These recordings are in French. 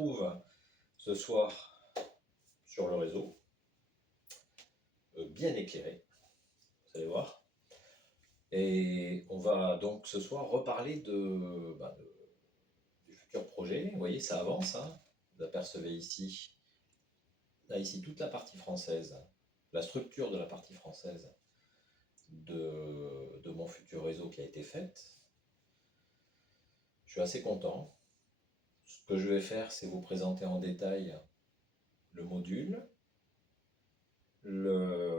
retrouve ce soir sur le réseau, bien éclairé, vous allez voir. Et on va donc ce soir reparler du futur projet. Vous voyez, ça avance, hein. Vous apercevez ici, là, ici toute la partie française, la structure de la partie française de mon futur réseau qui a été faite. Je suis assez content. Ce que je vais faire, c'est vous présenter en détail le module, la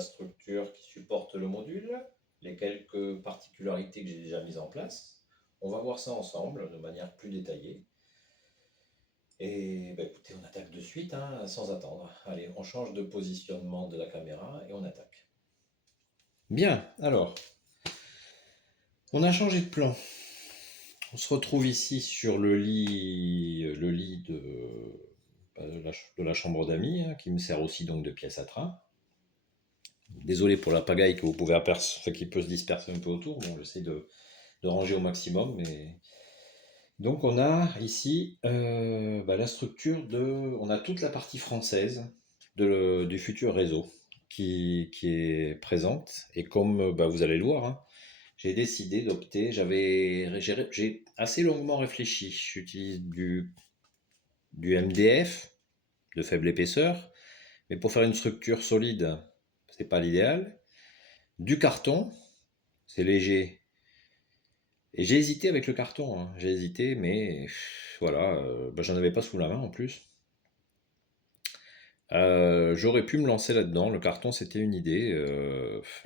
structure qui supporte le module, les quelques particularités que j'ai déjà mises en place. On va voir ça ensemble de manière plus détaillée. Et écoutez, on attaque de suite, hein, sans attendre. Allez, on change de positionnement de la caméra et on attaque. Bien, alors, on a changé de plan. On se retrouve ici sur le lit de la chambre d'amis, hein, qui me sert aussi donc de pièce à train. Désolé pour la pagaille que vous pouvez qui peut se disperser un peu autour. Bon, j'essaie de ranger au maximum. Mais... Donc on a ici la structure on a toute la partie française du futur réseau qui est présente. Et comme vous allez le voir, hein, j'ai décidé d'opter, j'ai assez longuement réfléchi. J'utilise du MDF de faible épaisseur, mais pour faire une structure solide, c'est pas l'idéal. Du carton, c'est léger. Et j'ai hésité avec le carton, hein. J'ai hésité, mais voilà, j'en avais pas sous la main en plus. J'aurais pu me lancer là-dedans. Le carton, c'était une idée.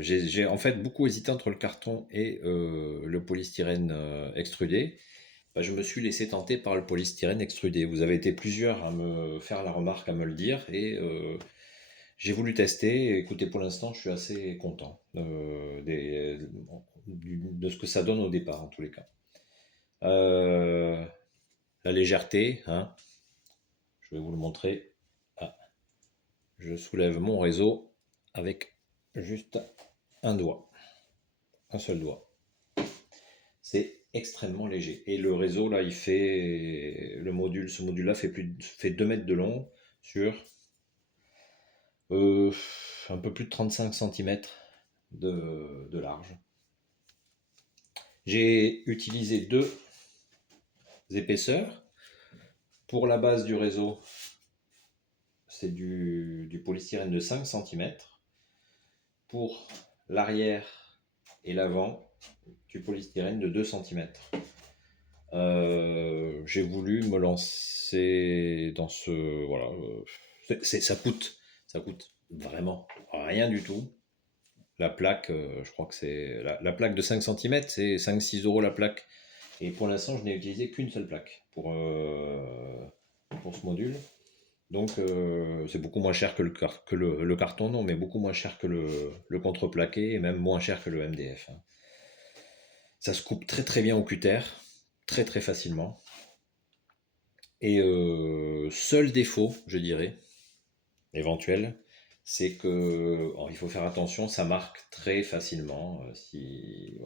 J'ai en fait beaucoup hésité entre le carton et le polystyrène extrudé. Je me suis laissé tenter par le polystyrène extrudé. Vous avez été plusieurs à me faire la remarque, à me le dire, et j'ai voulu tester. Écoutez, pour l'instant, je suis assez content de ce que ça donne au départ, en tous les cas. La légèreté, hein, je vais vous le montrer. Ah, je soulève mon réseau avec juste un doigt, un seul doigt. C'est extrêmement léger. Et le réseau, là, ce module-là fait 2 mètres de long sur un peu plus de 35 cm de large. J'ai utilisé 2 épaisseurs. Pour la base du réseau, c'est du polystyrène de 5 cm. Pour l'arrière et l'avant, du polystyrène de 2 cm. J'ai voulu me lancer dans ce... Voilà. Ça coûte vraiment rien du tout. La plaque, je crois que c'est... La plaque de 5 cm, c'est 5-6 euros la plaque. Et pour l'instant, je n'ai utilisé qu'une seule plaque pour ce module. Donc c'est beaucoup moins cher que le carton, non, mais beaucoup moins cher que le contreplaqué et même moins cher que le MDF. Hein. Ça se coupe très très bien au cutter, très très facilement. Et seul défaut, je dirais, éventuel, c'est que il faut faire attention, ça marque très facilement. Si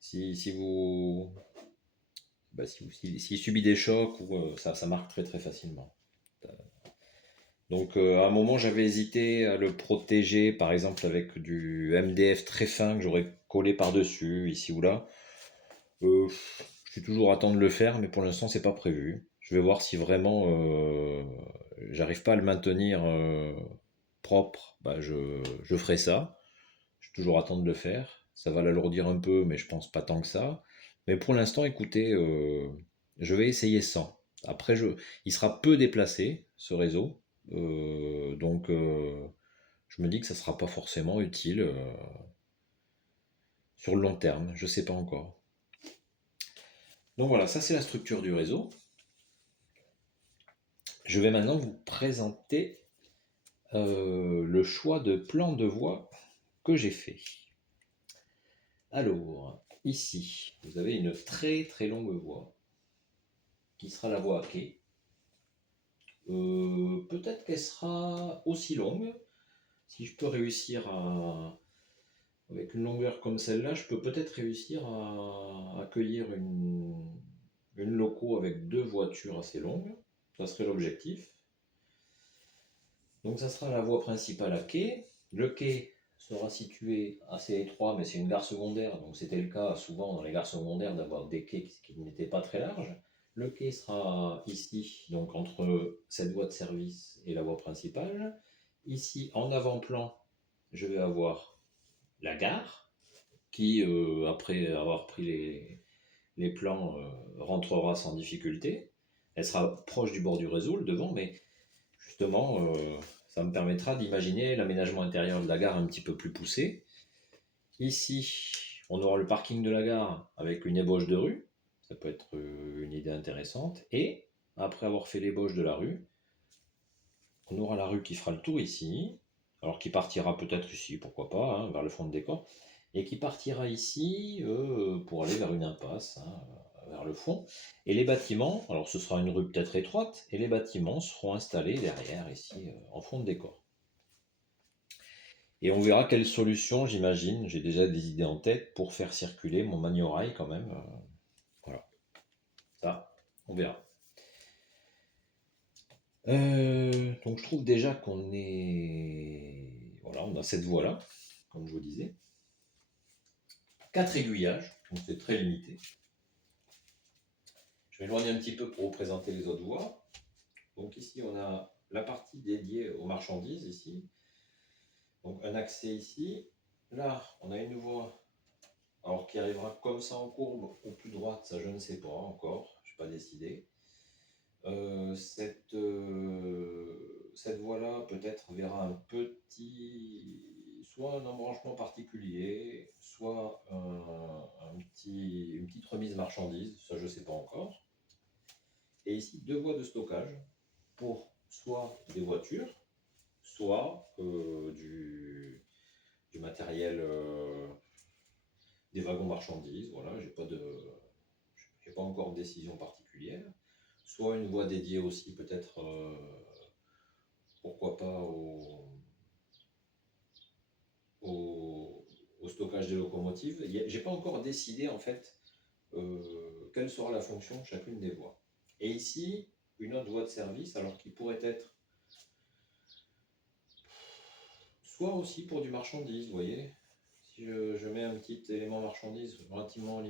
s'il subit des chocs, ça marque très très facilement. Donc à un moment j'avais hésité à le protéger par exemple avec du MDF très fin que j'aurais collé par-dessus ici ou là. Je suis toujours à temps de le faire mais pour l'instant c'est pas prévu. Je vais voir si vraiment j'arrive pas à le maintenir propre, je ferai ça. Je suis toujours à temps de le faire. Ça va l'alourdir un peu mais je pense pas tant que ça. Mais pour l'instant écoutez, je vais essayer sans. Après il sera peu déplacé ce réseau. Donc, je me dis que ça sera pas forcément utile sur le long terme. Je sais pas encore. Donc voilà, ça c'est la structure du réseau. Je vais maintenant vous présenter le choix de plan de voie que j'ai fait. Alors, ici, vous avez une très très longue voie qui sera la voie à quai. Peut-être qu'elle sera aussi longue si je peux réussir avec une longueur comme celle-là, je peux peut-être réussir à accueillir une loco avec 2 voitures assez longues. Ça serait l'objectif. Donc ça sera la voie principale à quai. Le quai sera situé assez étroit, mais c'est une gare secondaire, donc c'était le cas souvent dans les gares secondaires d'avoir des quais qui n'étaient pas très larges. Le quai sera ici, donc entre cette voie de service et la voie principale. Ici, en avant-plan, je vais avoir la gare, qui, après avoir pris les plans, rentrera sans difficulté. Elle sera proche du bord du réseau, le devant, mais justement, ça me permettra d'imaginer l'aménagement intérieur de la gare un petit peu plus poussé. Ici, on aura le parking de la gare avec une ébauche de rue. Ça peut être une idée intéressante. Et après avoir fait l'ébauche de la rue, on aura la rue qui fera le tour ici, alors qui partira peut-être ici, pourquoi pas, hein, vers le fond de décor, et qui partira ici pour aller vers une impasse, hein, vers le fond. Et les bâtiments, alors ce sera une rue peut-être étroite, et les bâtiments seront installés derrière, ici, en fond de décor. Et on verra quelle solution, j'imagine, j'ai déjà des idées en tête pour faire circuler mon Magnorail quand même. Voilà, ça, on verra. Donc je trouve déjà qu'on est... Voilà, on a cette voie-là, comme je vous disais. 4 aiguillages, donc c'est très limité. Je vais éloigner un petit peu pour vous présenter les autres voies. Donc ici, on a la partie dédiée aux marchandises, ici. Donc un accès ici. Là, on a une voie, alors qui arrivera comme ça en courbe ou plus droite, ça je ne sais pas encore, je n'ai pas décidé. Cette voie-là peut-être verra un petit, soit un embranchement particulier, soit une petite remise marchandise, ça je ne sais pas encore. Et ici, 2 voies de stockage pour soit des voitures, soit du matériel, des wagons marchandises. Voilà, j'ai pas encore de décision particulière. Soit une voie dédiée aussi peut-être, pourquoi pas au stockage des locomotives. J'ai pas encore décidé en fait quelle sera la fonction de chacune des voies. Et ici, une autre voie de service, alors qui pourrait être soit aussi pour du marchandise, vous voyez. Si je mets un petit élément marchandise relativement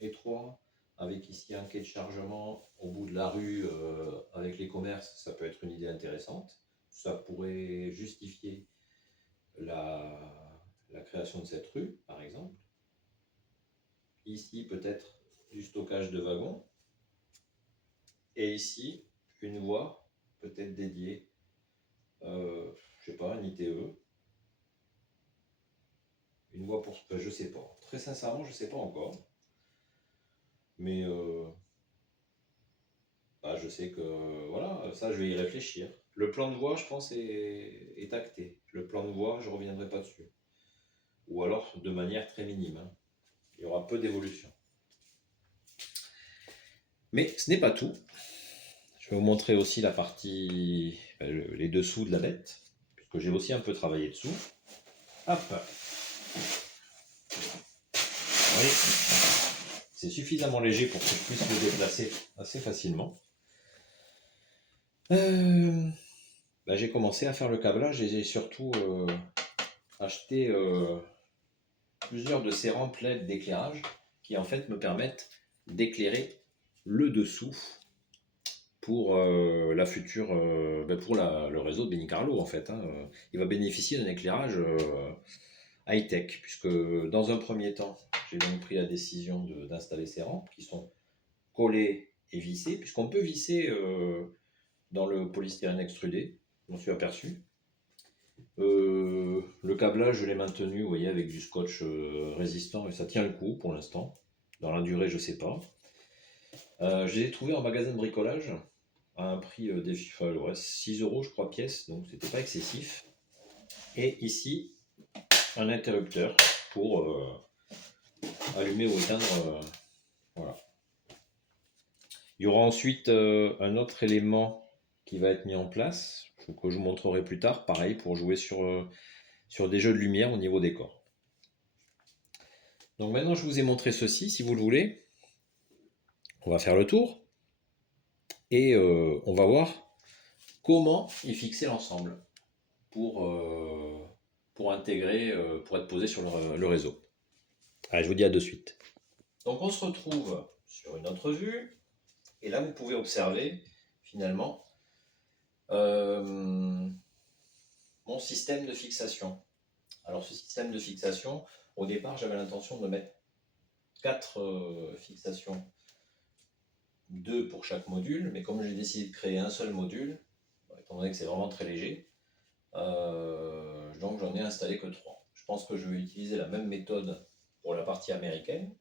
étroit, avec ici un quai de chargement au bout de la rue avec les commerces, ça peut être une idée intéressante. Ça pourrait justifier la création de cette rue, par exemple. Ici, peut-être du stockage de wagons. Et ici, une voie peut-être dédiée, je sais pas, un ITE. Une voie pour... je sais pas. Très sincèrement, je sais pas encore. Mais je sais que, voilà, ça, je vais y réfléchir. Le plan de voie, je pense, est acté. Le plan de voie, je ne reviendrai pas dessus. Ou alors de manière très minime, hein. Il y aura peu d'évolution. Mais ce n'est pas tout. Je vais vous montrer aussi la partie, les dessous de la bête, puisque j'ai aussi un peu travaillé dessous. Hop. Oui. C'est suffisamment léger pour que je puisse le déplacer assez facilement. J'ai commencé à faire le câblage et j'ai surtout acheté plusieurs de ces rampes LED d'éclairage qui en fait me permettent d'éclairer le dessous pour la future, pour le réseau de Benicarlot en fait, hein. Il va bénéficier d'un éclairage high-tech, puisque dans un premier temps, j'ai donc pris la décision d'installer ces rampes qui sont collées et vissées, puisqu'on peut visser dans le polystyrène extrudé, je m'en suis aperçu. Le câblage, je l'ai maintenu, vous voyez, avec du scotch résistant, et ça tient le coup pour l'instant. Dans la durée, je sais pas. Je les ai trouvés en magasin de bricolage à un prix 6 euros, je crois, pièce, donc c'était pas excessif. Et ici, un interrupteur pour allumer ou éteindre. Voilà. Il y aura ensuite un autre élément qui va être mis en place, que je vous montrerai plus tard, pareil, pour jouer sur des jeux de lumière au niveau des corps. Donc maintenant, je vous ai montré ceci, si vous le voulez. On va faire le tour et on va voir comment y fixer l'ensemble pour, pour intégrer, pour être posé sur le réseau. Allez, je vous dis à de suite. Donc on se retrouve sur une autre vue, et là vous pouvez observer finalement mon système de fixation. Alors ce système de fixation, au départ j'avais l'intention de mettre 4 fixations, 2 pour chaque module, mais comme j'ai décidé de créer un seul module, étant donné que c'est vraiment très léger, donc j'en ai installé que 3. Je pense que je vais utiliser la même méthode pour la partie américaine.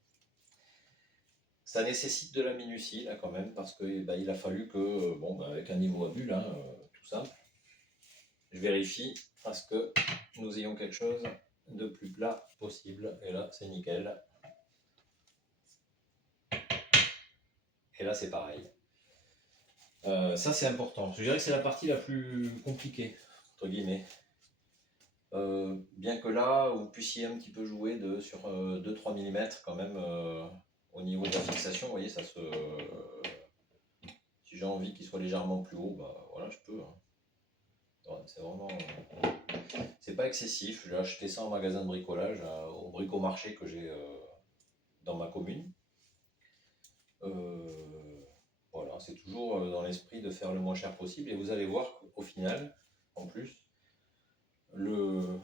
Ça nécessite de la minutie là quand même, parce que il a fallu que, avec un niveau à bulle, tout simple, je vérifie à ce que nous ayons quelque chose de plus plat possible. Et là c'est nickel. Et là c'est pareil. Ça c'est important. Je dirais que c'est la partie la plus compliquée, entre guillemets. Bien que là, vous puissiez un petit peu jouer sur 2-3 mm quand même au niveau de la fixation. Vous voyez, si j'ai envie qu'il soit légèrement plus haut, voilà, je peux. Ouais, c'est vraiment... c'est pas excessif. J'ai acheté ça en magasin de bricolage, au bricomarché que j'ai dans ma commune. Voilà, c'est toujours dans l'esprit de faire le moins cher possible. Et vous allez voir qu'au final, en plus, le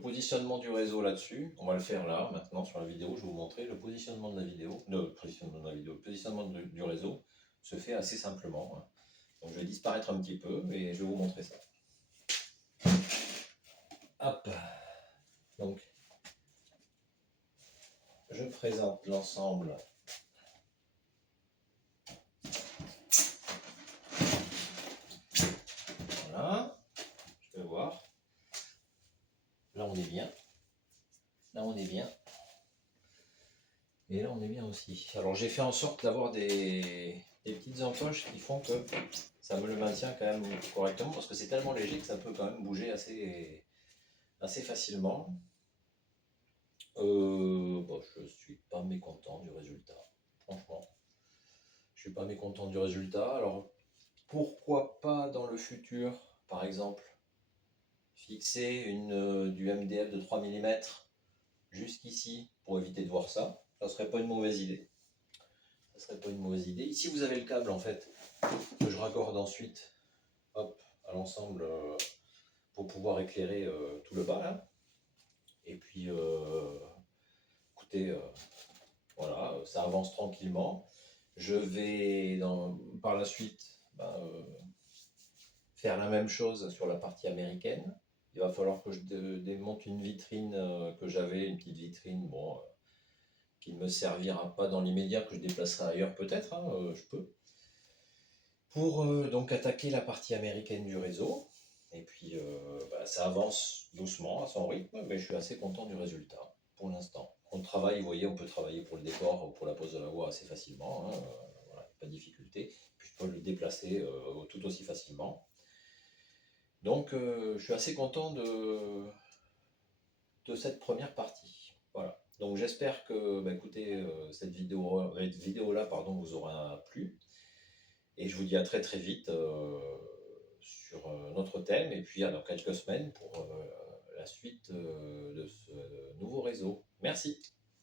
positionnement du réseau là-dessus, on va le faire là, maintenant sur la vidéo, je vais vous montrer le positionnement de la vidéo, le positionnement du réseau se fait assez simplement. Donc je vais disparaître un petit peu et je vais vous montrer ça. Hop. Donc, je présente l'ensemble. Voilà, je peux voir. Là on est bien. Là on est bien. Et là on est bien aussi. Alors j'ai fait en sorte d'avoir des petites encoches qui font que ça me le maintient quand même correctement, parce que c'est tellement léger que ça peut quand même bouger assez facilement. Je suis pas mécontent du résultat. Franchement, je suis pas mécontent du résultat. Alors pourquoi pas dans le futur, par exemple, fixer du MDF de 3 mm jusqu'ici pour éviter de voir ça. Ça serait pas une mauvaise idée. Ça serait pas une mauvaise idée. Ici vous avez le câble en fait que je raccorde ensuite, hop, à l'ensemble pour pouvoir éclairer tout le bas là. Et puis écoutez, voilà, ça avance tranquillement. Je vais par la suite faire la même chose sur la partie américaine. Il va falloir que je démonte une vitrine que j'avais, une petite vitrine, qui ne me servira pas dans l'immédiat, que je déplacerai ailleurs peut-être, je peux. Pour donc attaquer la partie américaine du réseau. Et puis ça avance doucement à son rythme, mais je suis assez content du résultat pour l'instant. On travaille, vous voyez, on peut travailler pour le décor, pour la pose de la voie assez facilement, voilà, pas de difficulté. Puis je peux le déplacer tout aussi facilement. Donc je suis assez content de cette première partie. Voilà. Donc j'espère que écoutez, cette vidéo là vous aura plu. Et je vous dis à très très vite sur notre thème, et puis dans quelques semaines pour la suite de ce nouveau réseau. Merci.